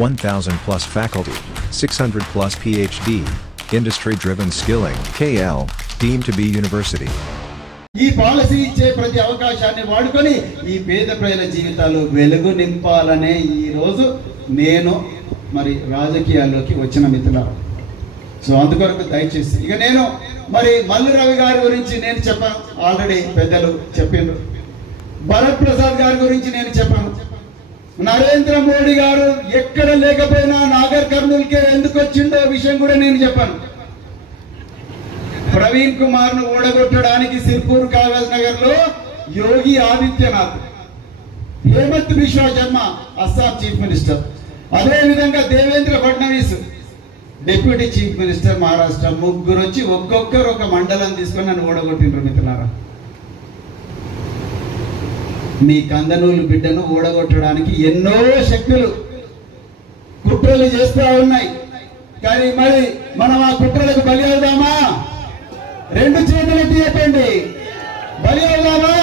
1,000 plus faculty, 600 plus PhD, industry-driven skilling, KL, deemed to be university. ఈ policy ఇచ్చే ప్రతి అవకాశాన్ని వాడుకొని ఈ పేద ప్రజల జీవితాలు వెలుగు నింపాలనే ఈ రోజు నేను మరి రాజకీయాల్లోకి వచ్చిన మిత్రులారా. సో అందుకొరకు దయచేసి ఇక నేను మరి మల్లు రవి గారి గురించి నేను చెప్పాను, ఆల్రెడీ పెద్దలు చెప్పారు. భరత్ ప్రసాద్ గారి గురించి నేను చెప్పాను. నరేంద్ర మోడీ గారు ఎక్కడ లేకపోయినా నాగర్ కర్నూల్కే ఎందుకు వచ్చిందో విషయం కూడా నేను చెప్పాను. ప్రవీణ్ కుమార్ ను ఓడగొట్టడానికి సిర్పూర్ కాగజ్ నగర్ లో యోగి ఆదిత్యనాథ్, హేమంత్ బిశ్వా శర్మ అస్సాం చీఫ్ మినిస్టర్, అదే విధంగా Devendra Fadnavis deputy chief minister Maharashtra, ముగ్గురు వచ్చి ఒక్కొక్కరు ఒక మండలం తీసుకొని నన్ను ఓడగొట్టిండ్రు మిత్రులారా. మీ కందనూలు బిడ్డను ఓడగొట్టడానికి ఎన్నో శక్తులు కుట్రలు చేస్తూ ఉన్నాయి. కానీ మరి మనం ఆ కుట్రలకు బలి అవుదామా? రెండు చేతులెత్తి చెప్పండి, బలి అవుదామా?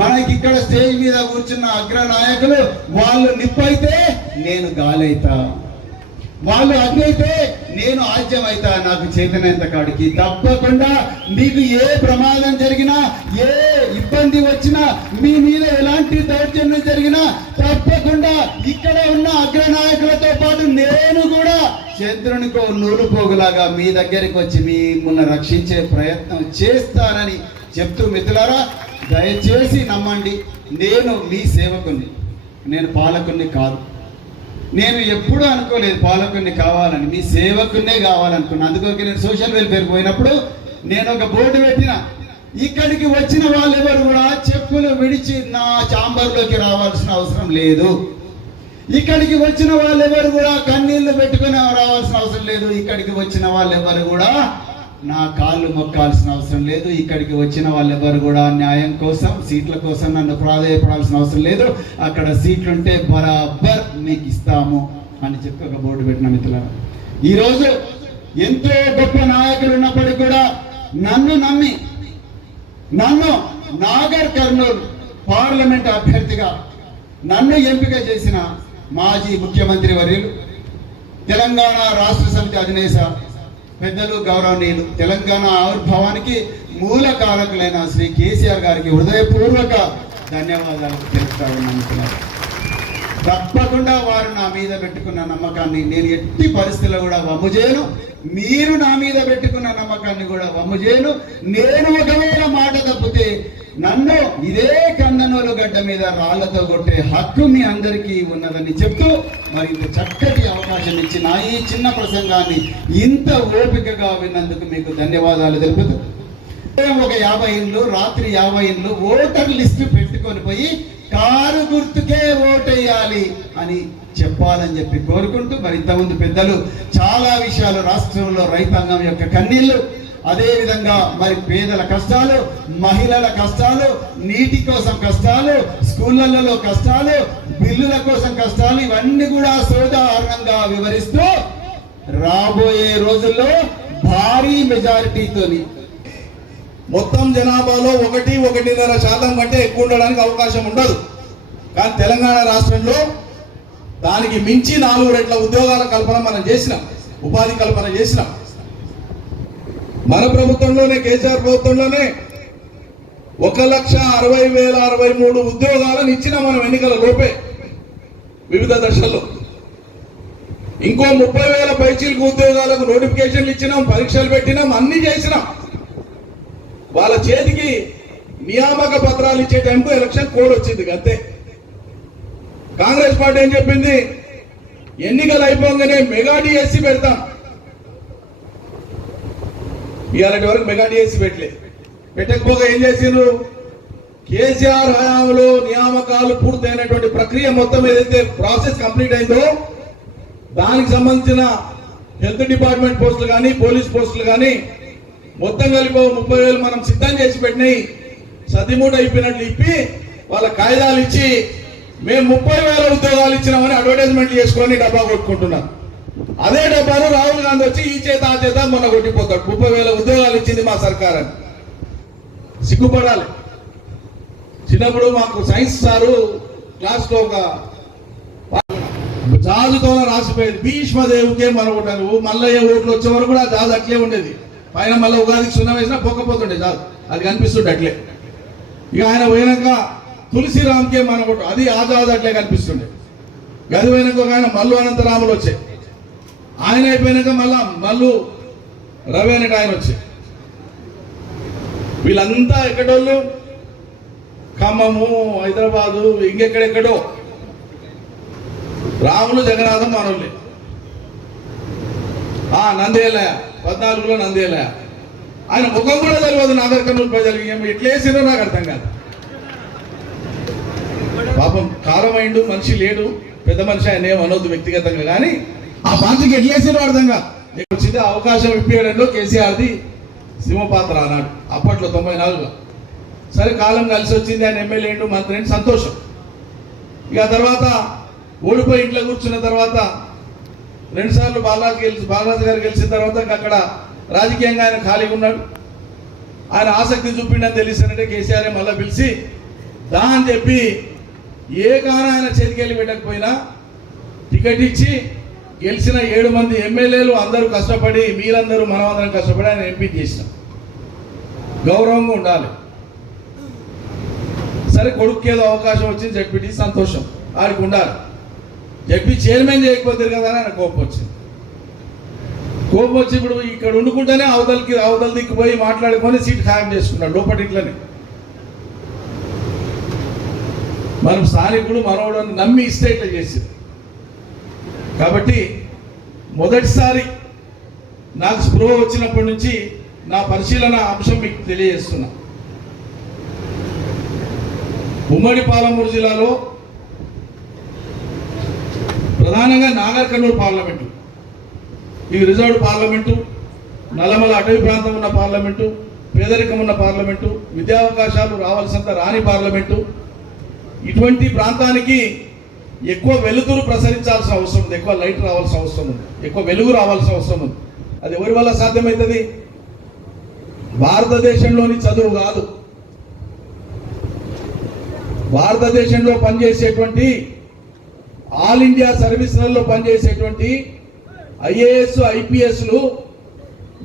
మనకి ఇక్కడ స్టేజ్ మీద కూర్చున్న అగ్ర నాయకులు, వాళ్ళు నిప్పైతే నేను గాలైతా, వాళ్ళు అగ్ని అయితే నేను ఆజ్యం అవుతా. నాకు చేతనంత కాడికి తప్పకుండా మీకు ఏ ప్రమాదం జరిగినా, ఏ ఇబ్బంది వచ్చినా, మీ మీద ఎలాంటి దౌర్జన్యం జరిగినా తప్పకుండా ఇక్కడ ఉన్న అగ్రనాయకులతో పాటు నేను కూడా చంద్రునికో నూలు పోగులాగా మీ దగ్గరికి వచ్చి మిమ్మల్ని రక్షించే ప్రయత్నం చేస్తానని చెప్తూ మిత్రులారా, దయచేసి నమ్మండి, నేను మీ సేవకుని, నేను పాలకుని కాదు. నేను ఎప్పుడూ అనుకోలేదు పాలకుని కావాలని, మీ సేవకునే కావాలనుకున్నా. అందుకోసం నేను సోషల్ వెల్ఫేర్ పోయినప్పుడు నేను ఒక బోర్డు పెట్టిన, ఇక్కడికి వచ్చిన వాళ్ళు ఎవరు కూడా చెప్పులు విడిచి నా ఛాంబర్లోకి రావాల్సిన అవసరం లేదు. ఇక్కడికి వచ్చిన వాళ్ళు ఎవరు కూడా కన్నీళ్లు పెట్టుకుని రావాల్సిన అవసరం లేదు. ఇక్కడికి వచ్చిన వాళ్ళు ఎవరు కూడా నా కాళ్ళు మొక్కాల్సిన అవసరం లేదు. ఇక్కడికి వచ్చిన వాళ్ళు ఎవరు కూడా న్యాయం కోసం, సీట్ల కోసం నన్ను ప్రాధాయపడాల్సిన అవసరం లేదు. అక్కడ సీట్లుంటే బరాబర్ మీకు ఇస్తాము అని చెప్పి ఒక బోర్డు పెట్టిన మిత్రులారా. ఈరోజు ఎంతో గొప్ప నాయకులు ఉన్నప్పటికీ కూడా నన్ను నమ్మి నన్ను నాగర్ కర్నూల్ పార్లమెంట్ అభ్యర్థిగా నన్ను ఎంపిక చేసిన మాజీ ముఖ్యమంత్రి వర్యులు, తెలంగాణ రాష్ట్ర సమితి అధినేత పెద్దలు గౌరవనీయులు, తెలంగాణ ఆవిర్భావానికి మూల కారకులైన శ్రీ కేసీఆర్ గారికి హృదయపూర్వక ధన్యవాదాలు తెలుపుతా ఉన్నాను. తప్పకుండా వారు నా మీద పెట్టుకున్న నమ్మకాన్ని నేను ఎట్టి పరిస్థితుల్లో కూడా వమ్ము చేయను. మీరు నా మీద పెట్టుకున్న నమ్మకాన్ని కూడా వమ్ము చేయను. నేను ఒకవేళ మాట తప్పితే నన్ను ఇదే కందనూలు గడ్డ మీద రాళ్లతో కొట్టే హక్కు మీ అందరికీ ఉన్నదని చెప్తూ మరి ఇంత చక్కటి అవకాశం ఇచ్చి నా ఈ చిన్న ప్రసంగాన్ని ఇంత ఓపికగా విన్నందుకు మీకు ధన్యవాదాలు తెలుపుతూ, ఒక 50 ఇండ్లు రాత్రి 50 ఇండ్లు ఓటర్ లిస్టు పెట్టుకొని పోయి కారు గుర్తుకే ఓటేయాలి అని చెప్పాలని చెప్పి కోరుకుంటూ, మరి ఇంతకుముందు పెద్దలు చాలా విషయాలు, రాష్ట్రంలో రైతాంగం యొక్క కన్నీళ్లు, అదేవిధంగా మరి పేదల కష్టాలు, మహిళల కష్టాలు, నీటి కోసం కష్టాలు, స్కూళ్ళలో కష్టాలు, బిల్లుల కోసం కష్టాలు, ఇవన్నీ కూడా సోదాహరణంగా వివరిస్తూ రాబోయే రోజుల్లో భారీ మెజారిటీతోని మొత్తం జనాభాలో 1-1.5% కంటే ఎక్కువ ఉండడానికి అవకాశం ఉండదు. కానీ తెలంగాణ రాష్ట్రంలో దానికి మించి 4 రెట్ల ఉద్యోగాల కల్పన మనం చేసినాం, ఉపాధి కల్పన చేసినాం. మన ప్రభుత్వంలోనే, కేసీఆర్ ప్రభుత్వంలోనే 1,60,063 ఉద్యోగాలను ఇచ్చినాం మనం ఎన్నికల లోపే వివిధ దశల్లో. ఇంకో 30,000 పైచీలకు ఉద్యోగాలకు నోటిఫికేషన్లు ఇచ్చినాం, పరీక్షలు పెట్టినాం, అన్ని చేసినాం. వాళ్ళ చేతికి నియామక పత్రాలు ఇచ్చే టైంకు ఎలక్షన్ కోడ్ వచ్చింది అంతే. కాంగ్రెస్ పార్టీ ఏం చెప్పింది, ఎన్నికలు అయిపోగానే మెగా డిఎస్సి పెడతాం. ఇవాళ వరకు మెగా డిఎస్సి పెట్టకపోగా ఏం చేసిండ్రు, కేసీఆర్ హయాంలో నియామకాలు పూర్తయినటువంటి ప్రక్రియ మొత్తం ఏదైతే ప్రాసెస్ కంప్లీట్ అయిందో దానికి సంబంధించిన హెల్త్ డిపార్ట్మెంట్ పోస్టులు కానీ, పోలీస్ పోస్టులు కానీ మొత్తం కలిపి 30,000 మనం సిద్ధం చేసి పెట్టినాయి. సతిమూట అయిపోయినట్లు ఇప్పి వాళ్ళ కాయిదాలు ఇచ్చి మేము 30,000 ఉద్యోగాలు ఇచ్చినామని అడ్వర్టైజ్మెంట్ చేసుకొని డబ్బా కొట్టుకుంటున్నారు. అదే డబ్బాను రాహుల్ గాంధీ వచ్చి ఈ చేత ఆ చేత మొన్న కొట్టిపోతాడు. 30,000 ఉద్యోగాలు ఇచ్చింది మా సర్కార్ అని. సిగ్గుపడాలి. చిన్నప్పుడు మాకు సైన్స్ సారు క్లాస్లో ఒక జాజుతో రాసిపోయేది భీష్మదేవుకే మనకుంటారు మల్లయ్య ఓట్లు వచ్చే వరకు కూడా ఆ జాజు అట్లే ఉండేది పైన మళ్ళీ ఉగాదికి సున్నా వేసినా పోకపోతుండే జాజు అది కనిపిస్తుండే అట్లే ఇక ఆయన పోయినాక తులసిరామ్కే మనకొట్టు అది ఆ జాజు అట్లే కనిపిస్తుండే గది పోయినాక ఒక ఆయన మల్లు అనంతరాములు వచ్చాయి ఆయన అయిపోయినాక మళ్ళా మల్లు రవి అనేటి ఆయన వచ్చాయి వీళ్ళంతా ఎక్కడోళ్ళు ఖమ్మము హైదరాబాదు ఇంకెక్కడెక్కడో రాములు జగన్నాథం మనోళ్ళే నందేలయ 14లో నందేలయ ఆయన ముఖం కూడా తెలియదు నాగర్ కర్నూలు ప్రజలకి ఎట్లేసినో నాకు అర్థం కాదు పాపం కాలం అయిండు మనిషి లేడు పెద్ద మనిషి ఆయన ఏం అనొద్దు వ్యక్తిగతంగా కానీ ఆ పార్టీకి ఎట్లేసినో అర్థం కాదు వచ్చింది అవకాశం ఇప్పించడంలో కేసీఆర్ది సింహపాత్ర అన్నాడు అప్పట్లో 94లో సరే కాలం కలిసి వచ్చింది ఆయన ఎమ్మెల్యే ఏండు మంత్రి ఏంటి సంతోషం ఇక తర్వాత ఓడిపోయి ఇంట్లో కూర్చున్న తర్వాత 2 సార్లు బాలరాజు గారు గెలిచిన తర్వాత అక్కడ రాజకీయంగా ఆయన ఖాళీగా ఉన్నాడు ఆయన ఆసక్తి చూపిండని తెలిసానంటే కేసీఆర్ మళ్ళీ పిలిచి దా అని చెప్పి ఏ కారణం ఆయన చేతికెళ్ళి పెట్టకపోయినా టికెట్ ఇచ్చి గెలిచిన 7 మంది ఎమ్మెల్యేలు అందరూ కష్టపడి మీరందరూ మనమందరం కష్టపడి ఆయన ఎంపీ చేసినాం గౌరవంగా ఉండాలి సరే కొడుకు ఏదో అవకాశం వచ్చింది జడ్పీటీ సంతోషం ఆడికి ఉండాలి జడ్పీ చైర్మన్ చేయకపోతే కదా ఆయన కోపం వచ్చింది కోపం వచ్చి ఇప్పుడు ఇక్కడ ఉండుకుంటేనే అవతల దిక్కు పోయి మాట్లాడుకొని సీట్ ఖాయం చేసుకున్నాడు లోపటి ఇట్లనే మనం స్థానికుడు మనోడు నమ్మి ఇస్తే ఇట్లా చేసింది కాబట్టి మొదటిసారి నాకు స్పృహ వచ్చినప్పటి నుంచి నా పరిశీలన అంశం మీకు తెలియజేస్తున్నా ఉమ్మడి పాలమూరు జిల్లాలో ప్రధానంగా నాగర్ కర్నూలు పార్లమెంటు ఈ రిజర్వ్డ్ పార్లమెంటు నల్లమల అటవీ ప్రాంతం ఉన్న పార్లమెంటు పేదరికం ఉన్న పార్లమెంటు విద్యావకాశాలు రావాల్సినంత రాని పార్లమెంటు ఇటువంటి ప్రాంతానికి ఎక్కువ వెలుతురు ప్రసరించాల్సిన అవసరం ఉంది ఎక్కువ లైట్ రావాల్సిన అవసరం ఉంది ఎక్కువ వెలుగు రావాల్సిన అవసరం ఉంది అది ఎవరి వల్ల సాధ్యమవుతుంది భారతదేశంలోని చదువు కాదు భారతదేశంలో పనిచేసేటువంటి ఆల్ ఇండియా సర్వీసులలో పనిచేసేటువంటి ఐఏఎస్ ఐపీఎస్లు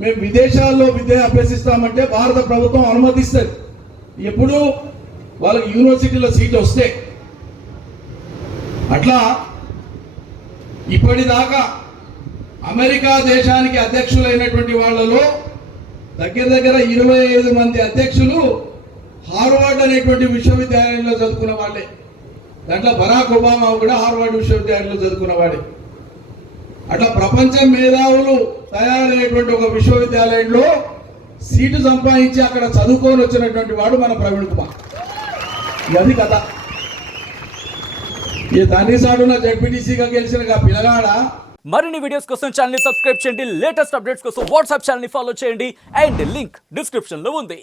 మేము విదేశాల్లో విద్య అభ్యసిస్తామంటే భారత ప్రభుత్వం అనుమతిస్తుంది ఎప్పుడు వాళ్ళకి యూనివర్సిటీలో సీట్ వస్తే అట్లా ఇప్పటిదాకా అమెరికా దేశానికి అధ్యక్షులైనటువంటి వాళ్ళలో దగ్గర 25 మంది అధ్యక్షులు హార్వర్డ్ అనేటువంటి విశ్వవిద్యాలయంలో చదువుకున్న వాళ్ళే దాంట్లో బరాక్ ఒబామా కూడా హార్వర్డ్ విశ్వవిద్యాలయంలో చదువుకున్న వాడే అట్లా ప్రపంచ మేధావులు తయారైనటువంటి ఒక విశ్వవిద్యాలయంలో సీటు సంపాదించి అక్కడ చదువుకొని వచ్చినటువంటి వాడు మన ప్రవీణ్ కుమార్ అది కథ ఈ తండ్రిసాడున్న జడ్పీటీసీగా గెలిచిన పిల్లగాడ మరిన్ని వీడియోస్ కోసం ఛానల్ ని సబ్స్క్రైబ్ చేయండి లేటెస్ట్ అప్డేట్స్ కోసం వాట్సాప్ ఛానల్ ని ఫాలో చేయండి అండ్ లింక్ డిస్క్రిప్షన్ లో ఉంది